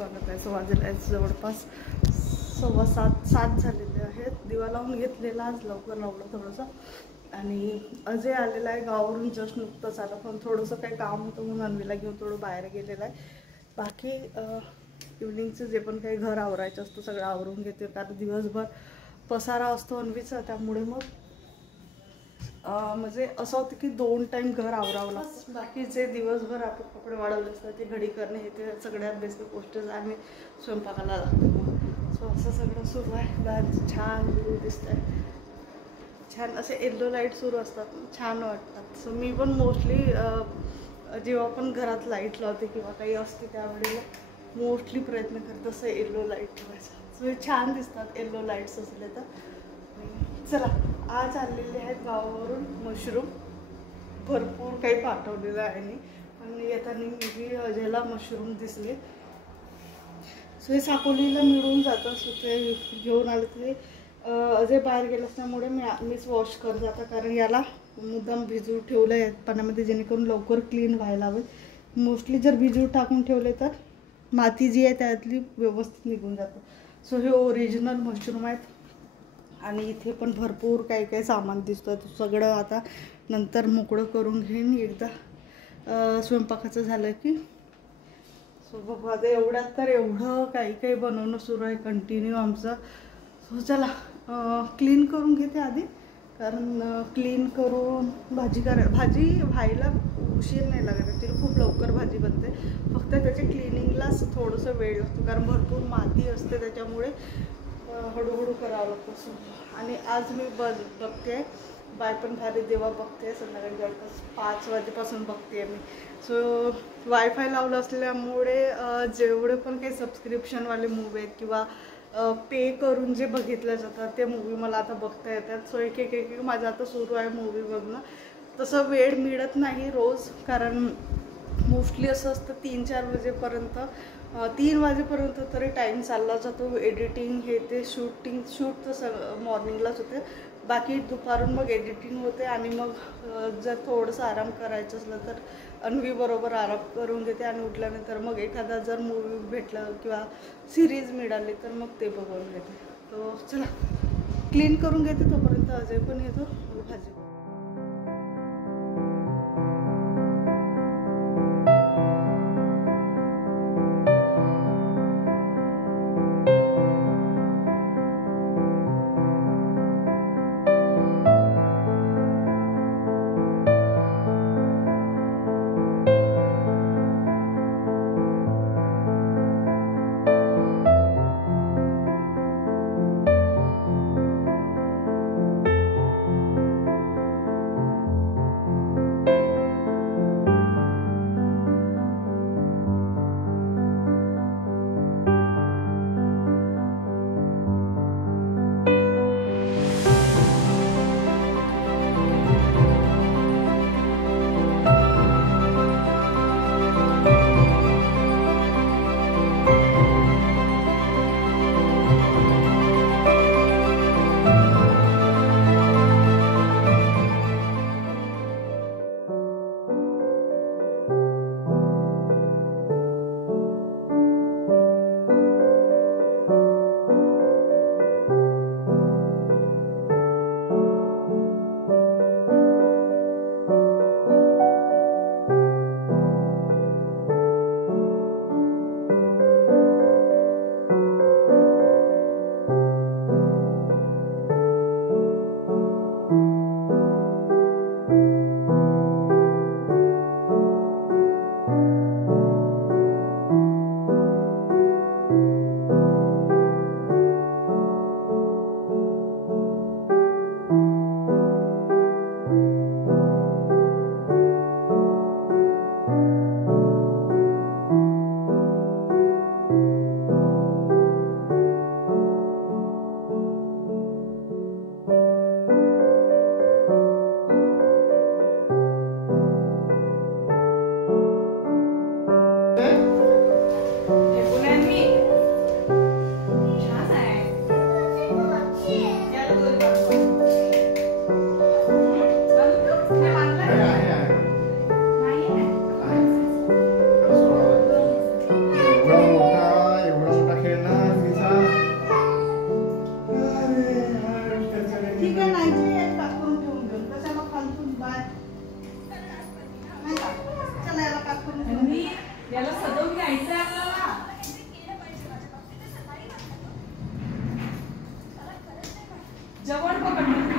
स्वागत आहे. वाजले आहेत जवळपास 6:15 झालेले आहेत. दिवा लावून घेतलेला, आज लवकर लावलं थोडंसं. आणि अजय आलेला आहे गावावरून, जस्ट नुकतंच आलं, पण थोडंसं काही काम होतं म्हणून अन्वीला घेऊन थोडं बाहेर गेलेलं आहे. बाकी इव्हनिंगचं जे पण काही घर आवरायचं असतं सगळं आवरून घेते, कारण दिवसभर पसारा असतो अन्वीचा. त्यामुळे मग म्हणजे असं होतं की 2 टाईम घर आवरावं लागतं. बाकी जे दिवसभर आपण कपडे वाढवले असतात ते घडी करणे, हे ते सगळ्यात बेसिक गोष्ट आम्ही स्वयंपाकाला लागतो. सो असं सगळं सुरू आहे. बाहेर छान व्ह्यू दिसत आहे, छान असे येल्लो लाईट सुरू असतात, छान वाटतात. सो मी पण मोस्टली जेव्हा पण घरात लाईट लावते किंवा काही असते त्यावेळेला मोस्टली प्रयत्न करते असं येल्लो लाईट ठेवायचा. सो हे छान दिसतात येल्लो लाईट्स असले तर. चला, आज आलेले आहेत गावावरून मशरूम, भरपूर काही पाठवलेलं आहे आणि पण येताना मी अजयला मशरूम दिसले. सो हे साकोलीला मिळून जातं. सो ते घेऊन आले. ते अजय बाहेर गेले असल्यामुळे मीच वॉश करत जातं, कारण याला मुद्दाम भिजू ठेवलं आहे पाण्यामध्ये जेणेकरून लवकर क्लीन व्हायला हवं. मोस्टली जर भिजू टाकून ठेवले तर माती जी आहे त्यातली व्यवस्थित निघून जातं. सो हे ओरिजिनल मशरूम आहेत. आणि इथे पण भरपूर काही काही सामान दिसतं. सगळं आता नंतर मोकळं करून घेईन एकदा स्वयंपाकाचं झालं की. सो बघू आता एवढ्यात तर एवढं काही काही बनवणं सुरू आहे कंटिन्यू आमचं. सो चला क्लीन करून घेते आधी, कारण क्लीन करून भाजी व्हायला उशीर नाही लागत. ॲक्च्युली खूप लवकर भाजी बनते, फक्त त्याच्या क्लिनिंगलाच थोडंसं वेळ लागतो, कारण भरपूर माती असते त्याच्यामुळे हळूहळू करावं लागतं. आणि आज मी बघते बाय पण भारी देवा बघते, संध्याकाळी जवळपास 5 वाजेपासून बघते मी. सो वायफाय लावलं असल्यामुळे जेवढे पण काही सबस्क्रिप्शनवाले मूवी आहेत किंवा पे करून जे बघितल्या जातात ते मूवी मला आता बघता येतात. सो एक एक एक माझं आता सुरू आहे मूवी बघणं. तसं वेळ मिळत नाही रोज, कारण मोस्टली असं असतं 3-4 वाजेपर्यंत, 3 वाजेपर्यंत तरी टाईम चालला जातो. एडिटिंग हे ते शूट तर मॉर्निंगलाच होते, बाकी दुपारून मग एडिटिंग होते. आणि मग जर थोडंसं आराम करायचं असलं तर अन्वीबरोबर आराम करून घेते, आणि उठल्यानंतर मग एखादा जर मूवी भेटला किंवा सिरीज मिळाली तर मग ते बघून घेते. तो चला क्लीन करून घेते, तोपर्यंत अजय पण येतो, भाजी. जेवण पकडलं